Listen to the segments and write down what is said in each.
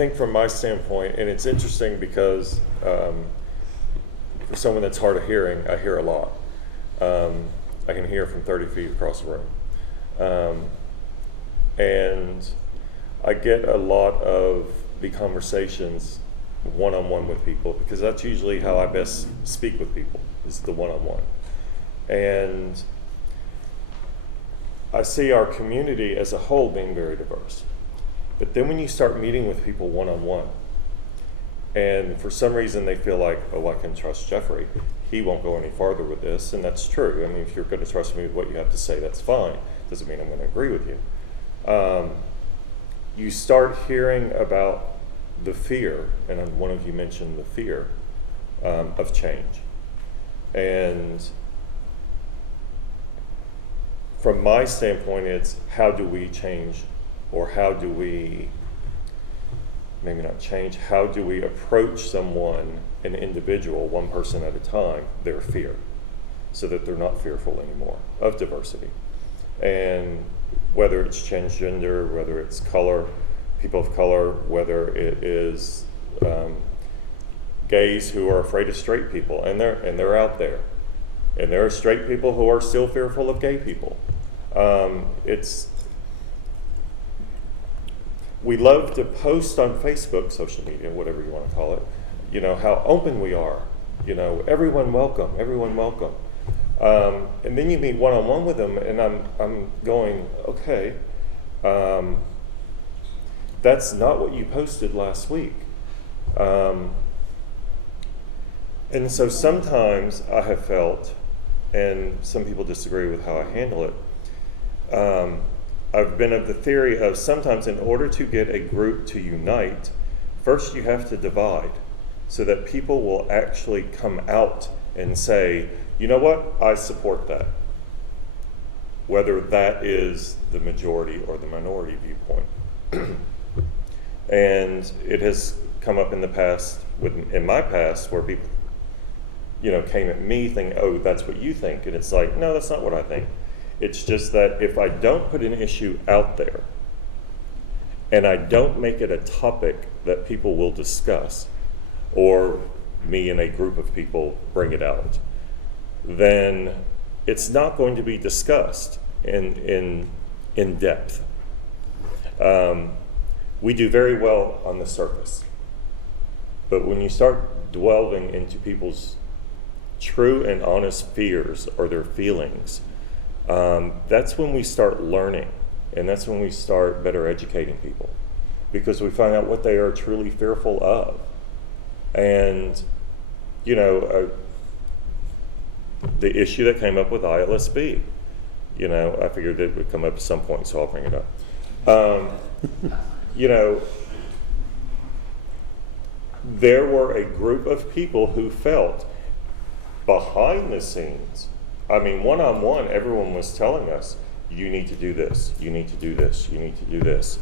think from my standpoint, and it's interesting because for someone that's hard of hearing, I hear a lot. I can hear from 30 feet across the room. And I get a lot of the conversations one-on-one with people, because that's usually how I best speak with people, is the one-on-one. And I see our community as a whole being very diverse. But then when you start meeting with people one-on-one, and for some reason they feel like, oh, I can trust Jeffrey, he won't go any farther with this, and that's true. I mean, if you're going to trust me with what you have to say, that's fine. Doesn't mean I'm going to agree with you. You start hearing about the fear, and one of you mentioned the fear of change. And from my standpoint, it's how do we change, or how do we, maybe not change, how do we approach someone, an individual, one person at a time, their fear, so that they're not fearful anymore of diversity. And whether it's transgender, whether it's color, people of color, whether it is gays who are afraid of straight people, and they're out there. And there are straight people who are still fearful of gay people. We love to post on Facebook, social media, whatever you want to call it, you know, how open we are, you know, everyone welcome, everyone welcome. And then you meet one-on-one with them, and I'm going, okay, that's not what you posted last week. And so sometimes I have felt, and some people disagree with how I handle it, I've been of the theory of sometimes in order to get a group to unite, first you have to divide so that people will actually come out and say, you know what, I support that. Whether that is the majority or the minority viewpoint. And it has come up in the past, in my past, where people, you know, came at me thinking, oh, that's what you think. And it's like, no, that's not what I think. It's just that if I don't put an issue out there and I don't make it a topic that people will discuss, or me and a group of people bring it out, then it's not going to be discussed in depth. We do very well on the surface, but when you start delving into people's true and honest fears or their feelings, that's when we start learning, and that's when we start better educating people, because we find out what they are truly fearful of. And, you know, the issue that came up with ILSB, you know, I figured it would come up at some point, so I'll bring it up. You know, there were a group of people who felt behind the scenes, I mean, one-on-one, everyone was telling us, you need to do this, you need to do this, you need to do this.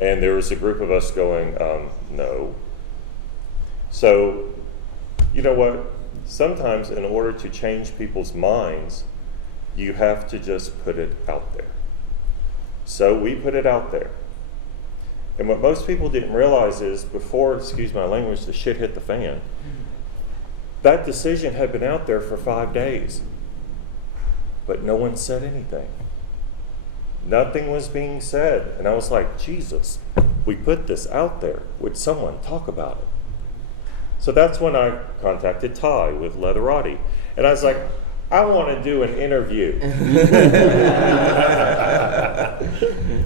And there was a group of us going, no. So, you know what? Sometimes in order to change people's minds, you have to just put it out there. So we put it out there. And what most people didn't realize is before, excuse my language, the shit hit the fan, that decision had been out there for 5 days. But no one said anything. Nothing was being said. And I was like, Jesus, we put this out there. Would someone talk about it? So that's when I contacted Ty with Leatherati. And I was like, I want to do an interview.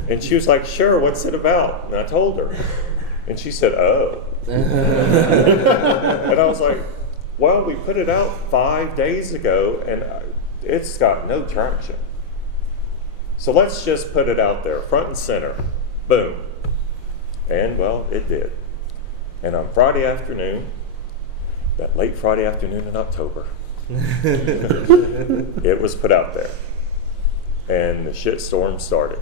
And she was like, sure, what's it about? And I told her. And she said, oh. And I was like, well, we put it out 5 days ago, and it's got no traction. So let's just put it out there, front and center. Boom. And, well, it did. And on Friday afternoon, that late Friday afternoon in October, it was put out there. And the shitstorm started.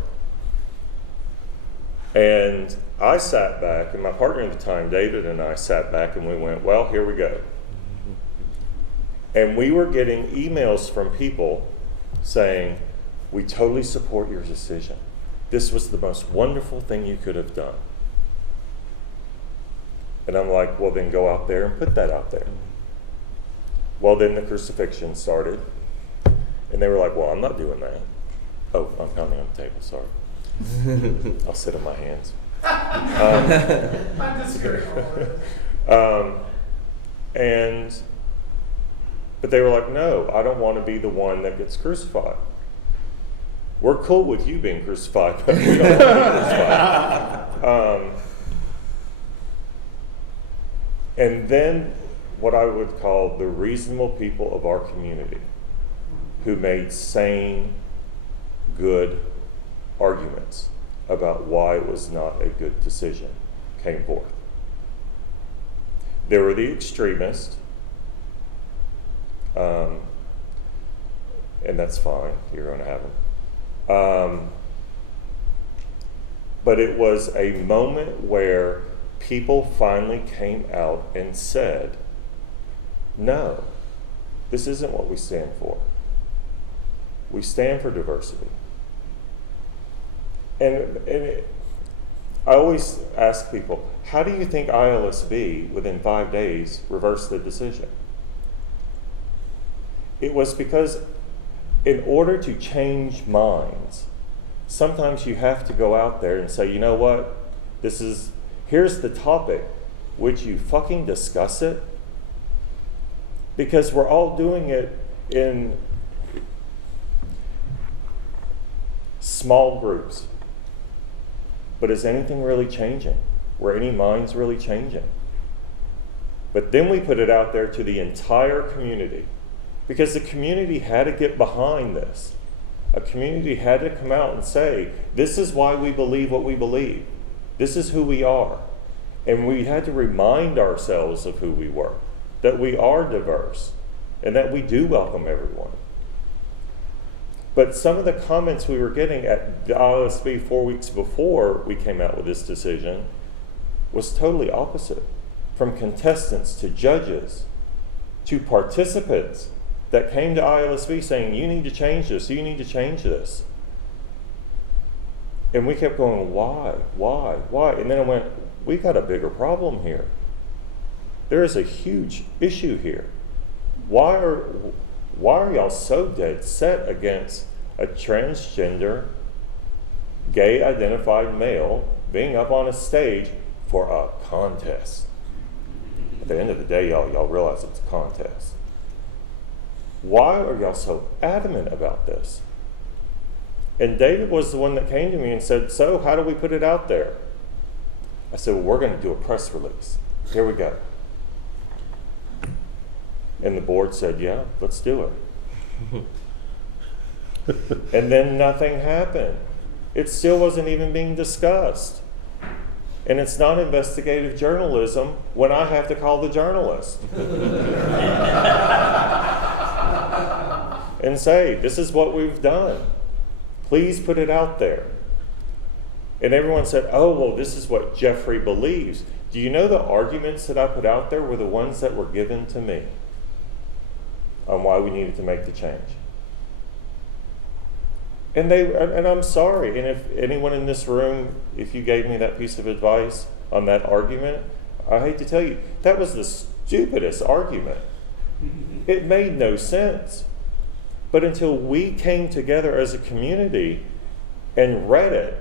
And I sat back, and my partner at the time, David, and I sat back, and we went, well, here we go. And we were getting emails from people saying, we totally support your decision. This was the most wonderful thing you could have done. And I'm like, well, then go out there and put that out there. Well, then the crucifixion started. And they were like, well, I'm not doing that. Oh, I'm pounding on the table, sorry. I'll sit on my hands. I'm disagreeable. But they were like, no, I don't want to be the one that gets crucified. We're cool with you being crucified, but we don't want to be crucified. And then what I would call the reasonable people of our community who made sane, good arguments about why it was not a good decision came forth. There were the extremists, and that's fine, you're going to have them. But it was a moment where people finally came out and said, no, this isn't what we stand for. We stand for diversity. I always ask people, how do you think ILSB, within 5 days, reversed the decision? It was because in order to change minds, sometimes you have to go out there and say, you know what, here's the topic, would you fucking discuss it? Because we're all doing it in small groups. But is anything really changing? Were any minds really changing? But then we put it out there to the entire community, because the community had to get behind this. A community had to come out and say, this is why we believe what we believe. This is who we are. And we had to remind ourselves of who we were, that we are diverse, and that we do welcome everyone. But some of the comments we were getting at the ILSB 4 weeks before we came out with this decision was totally opposite. From contestants to judges to participants that came to ILSB saying, you need to change this, you need to change this. And we kept going, why? And then I went, we got a bigger problem here. There is a huge issue here. Why are y'all so dead set against a transgender, gay identified male being up on a stage for a contest? At the end of the day, y'all realize it's a contest. Why are y'all so adamant about this? And David was the one that came to me and said, so how do we put it out there? I said, well, we're going to do a press release. Here we go. And the board said, yeah, let's do it. And then nothing happened. It still wasn't even being discussed. And it's not investigative journalism when I have to call the journalist and say, this is what we've done. Please put it out there. And everyone said, oh, well, this is what Jeffrey believes. Do you know the arguments that I put out there were the ones that were given to me on why we needed to make the change? And I'm sorry, and if anyone in this room, if you gave me that piece of advice on that argument, I hate to tell you, that was the stupidest argument. It made no sense. But until we came together as a community and read it,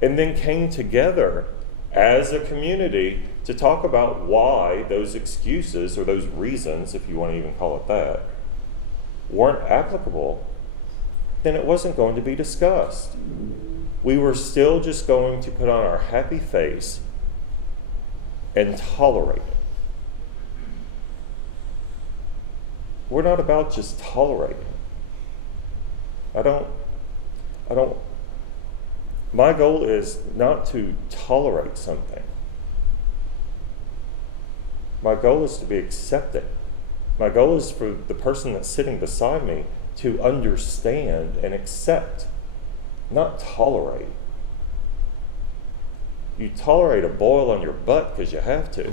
and then came together as a community to talk about why those excuses, or those reasons, if you want to even call it that, weren't applicable, then it wasn't going to be discussed. We were still just going to put on our happy face and tolerate it. We're not about just tolerating. My goal is not to tolerate something. My goal is to be accepted. My goal is for the person that's sitting beside me to understand and accept, not tolerate. You tolerate a boil on your butt because you have to.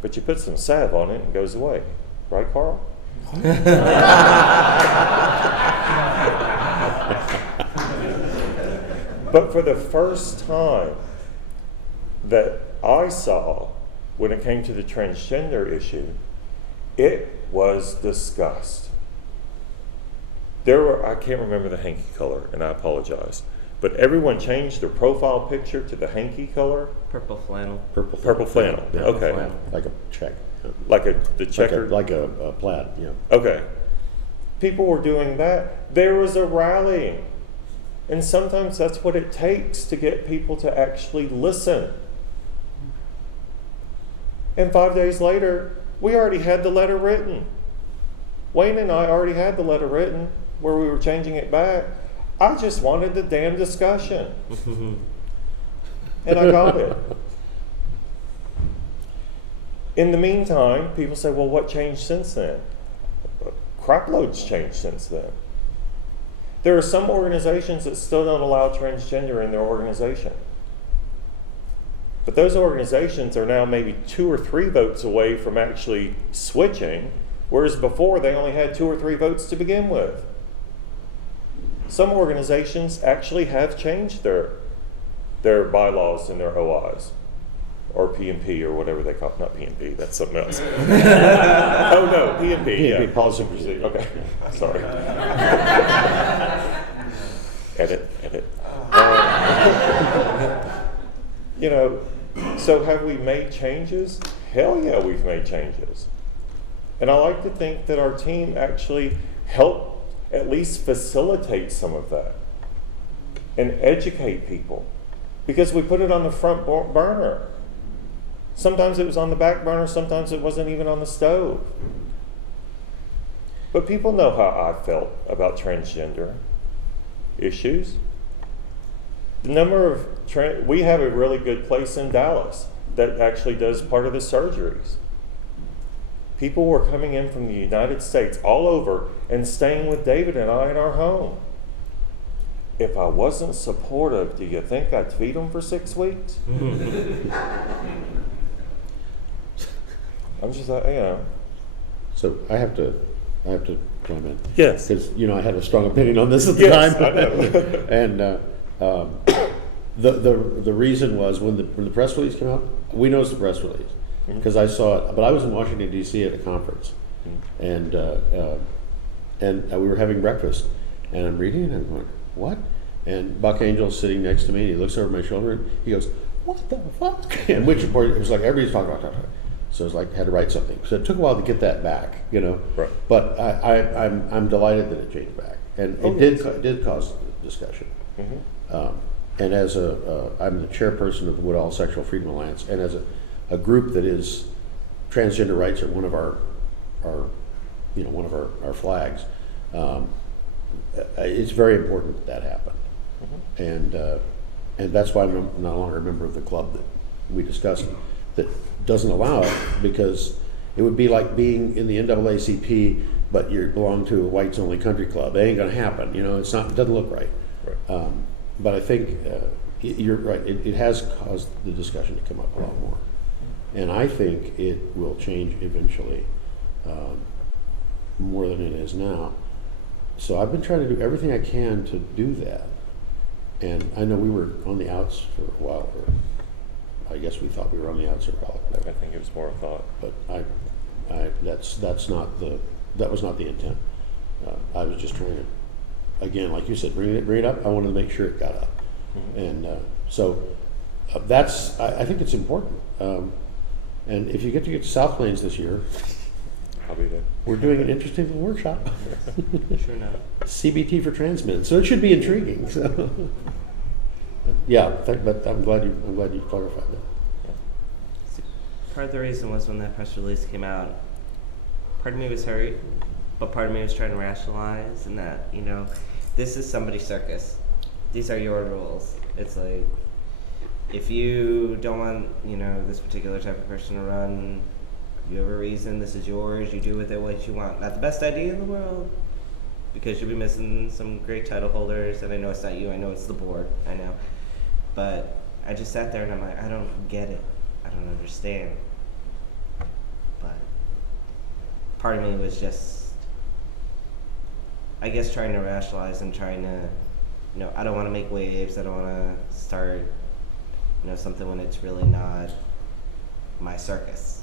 But you put some salve on it and it goes away. Right, Carl? But for the first time, that I saw when it came to the transgender issue, it was discussed. I can't remember the hanky color, and I apologize, but everyone changed their profile picture to the hanky color. Purple flannel. Purple flannel. Yeah. Okay. Flannel. Like a check. Like the checkered. Like a plaid, yeah. Okay. People were doing that. There was a rallying. And sometimes that's what it takes to get people to actually listen. And 5 days later, we already had the letter written. Wayne and I already had the letter written where we were changing it back. I just wanted the damn discussion. And I got it. In the meantime, people say, well, what changed since then? Crap loads changed since then. There are some organizations that still don't allow transgender in their organization. But those organizations are now maybe 2 or 3 votes away from actually switching, whereas before they only had 2 or 3 votes to begin with. Some organizations actually have changed their bylaws and their OIs, or P&P, or whatever they call it. Not P&P, that's something else. Oh no, P&P, yeah. Policy and procedure. Okay, sorry. Edit. You know, so have we made changes? Hell yeah, we've made changes. And I like to think that our team actually helped at least facilitate some of that and educate people, because we put it on the front burner. Sometimes it was on the back burner, sometimes it wasn't even on the stove. But people know how I felt about transgender issues. The number of we have a really good place in Dallas that actually does part of the surgeries. People were coming in from the United States all over and staying with David and I in our home. If I wasn't supportive, do you think I'd feed them for 6 weeks? I'm just like, you know. So I have to chime in. Yes. Because, I had a strong opinion on this at the Yes, time. I know. And the reason was when the press release came out, we noticed the press release because I saw it, but I was in Washington, D.C. at a conference, and we were having breakfast, and I'm reading it, and I'm going, what? And Buck Angel's sitting next to me, and he looks over my shoulder, and he goes, what the fuck? And which, of course, it was like everybody's talking about it. So it was like, I had to write something. So it took a while to get that back, Right. But I'm delighted that it changed back, and it did cause discussion. And as I'm the chairperson of the Woodall Sexual Freedom Alliance, and as a group that is transgender rights are one of our flags. It's very important that happened, and that's why I'm no longer a member of the club that we discussed that doesn't allow it, because it would be like being in the NAACP, but you belong to a whites only country club. It ain't going to happen. It's not. It doesn't look right. But I think you're right. It has caused the discussion to come up a lot more, and I think it will change eventually, more than it is now. So I've been trying to do everything I can to do that, and I know we were on the outs for a while. Or I guess we thought we were on the outs for a while. I think it was more a thought. But that was not the intent. I was just trying to, again, like you said, bring it up. I wanted to make sure it got up, and so that's. I think it's important. And if you get to South Plains this year, I'll be there. we're doing an interesting little workshop. Sure enough. CBT for trans men, so it should be intriguing. So. Yeah, but I'm glad you clarified that. Part of the reason was when that press release came out, part of me was hurt, but part of me was trying to rationalize, and that, this is somebody's circus. These are your rules. It's like, if you don't want, this particular type of person to run, you have a reason, this is yours, you do with it what you want. Not the best idea in the world, because you'll be missing some great title holders, and I know it's not you, I know it's the board, I know. But I just sat there and I'm like, I don't get it. I don't understand. But part of me was just, I guess, trying to rationalize and trying to, I don't want to make waves. I don't want to start something when it's really not my circus.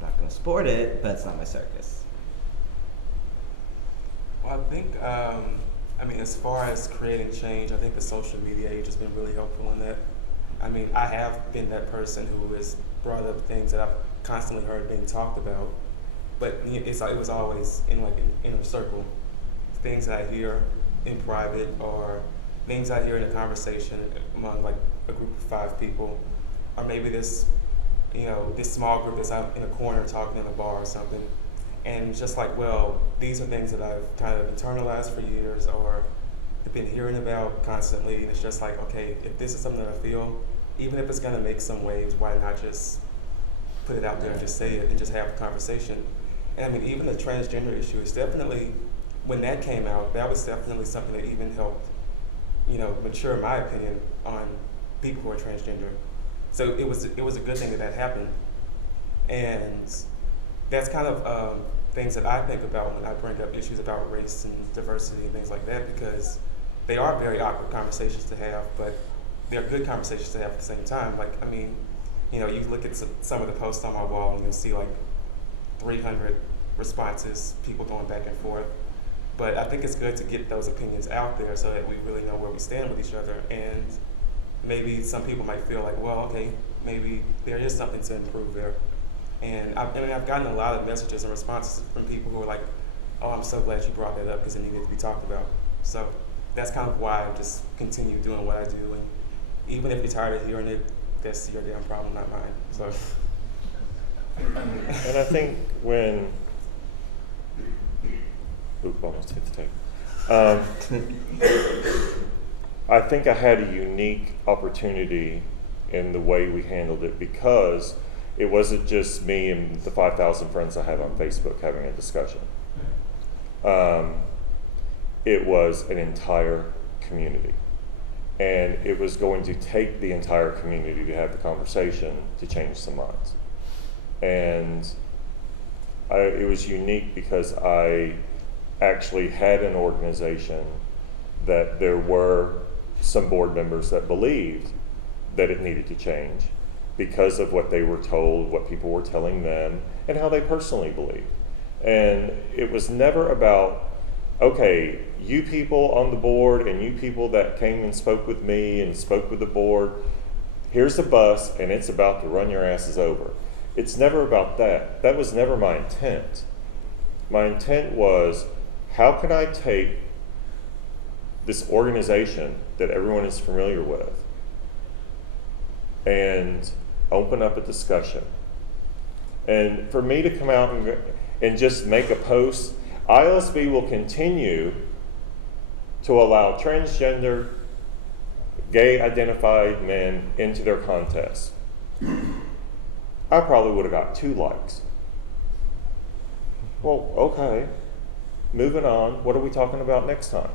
I'm not gonna support it, but it's not my circus. Well, I think, I mean, as far as creating change, I think the social media age has been really helpful in that. I mean, I have been that person who has brought up things that I've constantly heard being talked about, but it was always in like an inner circle. Things that I hear in private or things I hear in a conversation among like a group of 5 people, or maybe this, this small group that's out in a corner talking in a bar or something. And just like, well, these are things that I've kind of internalized for years or have been hearing about constantly. And it's just like, okay, if this is something that I feel, even if it's going to make some waves, why not just put it out there and just say it and just have a conversation? And I mean, even the transgender issue is definitely, when that came out, that was definitely something that even helped, mature my opinion on people who are transgender. So it was a good thing that happened. And that's kind of things that I think about when I bring up issues about race and diversity and things like that, because they are very awkward conversations to have, but they're good conversations to have at the same time. Like, I mean, you look at some of the posts on my wall and you'll see like 300 responses, people going back and forth. But I think it's good to get those opinions out there so that we really know where we stand with each other. And maybe some people might feel like, well, okay, maybe there is something to improve there. And I've gotten a lot of messages and responses from people who are like, oh, I'm so glad you brought that up because it needed to be talked about. So that's kind of why I just continue doing what I do. And even if you're tired of hearing it, that's your damn problem, not mine. So. And I think when, almost hit the tape. I think I had a unique opportunity in the way we handled it because it wasn't just me and the 5,000 friends I have on Facebook having a discussion. It was an entire community. And it was going to take the entire community to have the conversation to change some minds. And it was unique because I actually had an organization that there were some board members that believed that it needed to change because of what they were told, what people were telling them, and how they personally believed. And it was never about, okay, you people on the board and you people that came and spoke with me and spoke with the board, here's the bus and it's about to run your asses over. It's never about that. That was never my intent. My intent was, how can I take this organization that everyone is familiar with and open up a discussion? And for me to come out and just make a post, ILSB will continue to allow transgender, gay identified men into their contests. I probably would have got 2 likes. Well, okay, moving on, what are we talking about next time?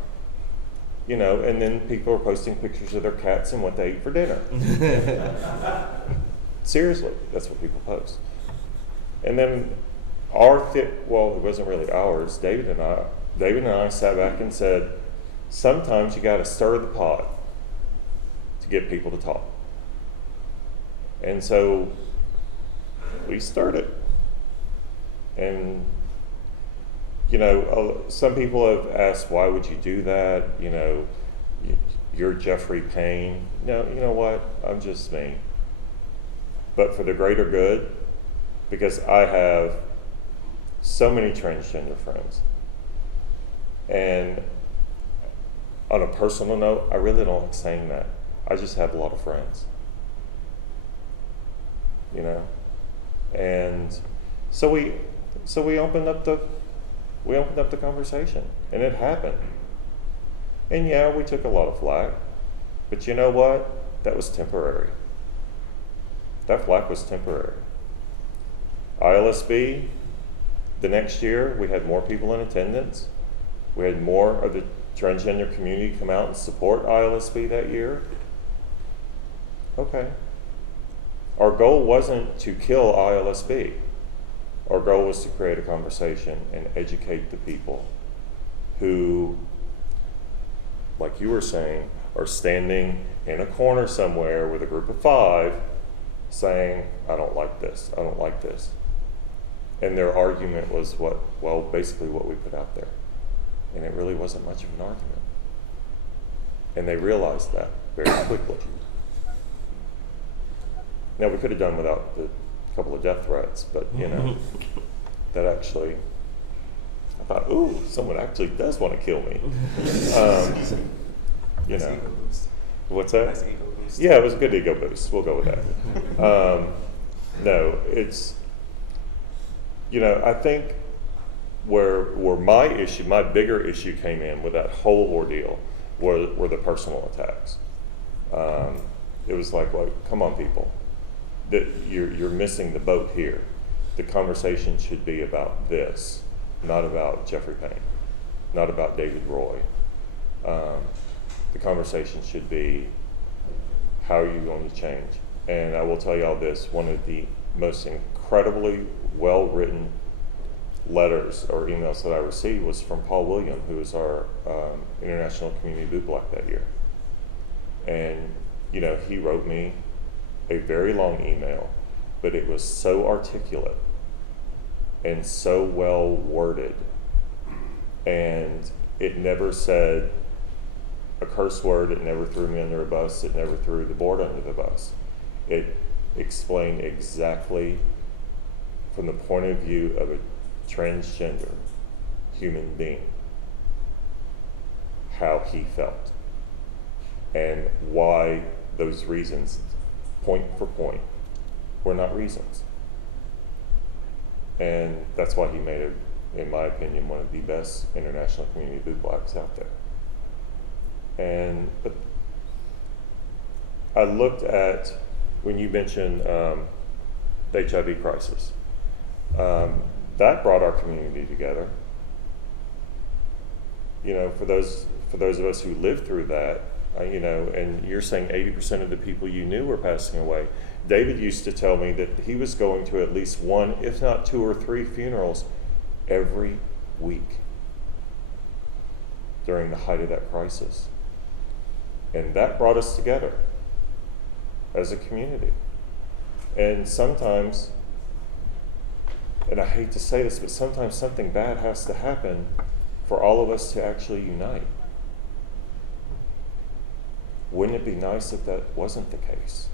And then people are posting pictures of their cats and what they ate for dinner. Seriously, that's what people post. And then it wasn't really ours, David and I sat back and said, sometimes you gotta stir the pot to get people to talk. And so we stirred it. And some people have asked, why would you do that? You're Jeffrey Payne. No, you know what? I'm just me. But for the greater good, because I have so many transgender friends. And on a personal note, I really don't like saying that. I just have a lot of friends. And so we opened up the conversation, and it happened. And yeah, we took a lot of flack, but you know what? That was temporary. That flack was temporary. ILSB, the next year, we had more people in attendance. We had more of the transgender community come out and support ILSB that year. Okay. Our goal wasn't to kill ILSB. Our goal was to create a conversation and educate the people who, like you were saying, are standing in a corner somewhere with a group of 5 saying, I don't like this, I don't like this. And their argument was basically what we put out there. And it really wasn't much of an argument. And they realized that very quickly. Now, we could have done without the couple of death threats, but, that actually, I thought, ooh, someone actually does want to kill me. Nice ego boost. What's that? Nice ego boost. Yeah, it was a good ego boost. We'll go with that. No, it's, I think where my bigger issue came in with that whole ordeal were the personal attacks. It was like, come on, people. You're missing the boat here. The conversation should be about this, not about Jeffrey Payne, not about David Roy. The conversation should be, how are you going to change? And I will tell y'all this, one of the most incredibly well-written letters or emails that I received was from Paul William, who was our International Community Bootblack that year. And, he wrote me a very long email, but it was so articulate and so well worded, and it never said a curse word, it never threw me under a bus, it never threw the board under the bus. It explained exactly from the point of view of a transgender human being how he felt and why those reasons, point for point, were not reasons. And that's why he made it, in my opinion, one of the best international community bootblacks out there. But I looked at, when you mentioned the HIV crisis, that brought our community together. For those of us who lived through that, and you're saying 80% of the people you knew were passing away. David used to tell me that he was going to at least 1, if not 2 or 3 funerals every week during the height of that crisis. And that brought us together as a community. And sometimes, and I hate to say this, but sometimes something bad has to happen for all of us to actually unite. Wouldn't it be nice if that wasn't the case?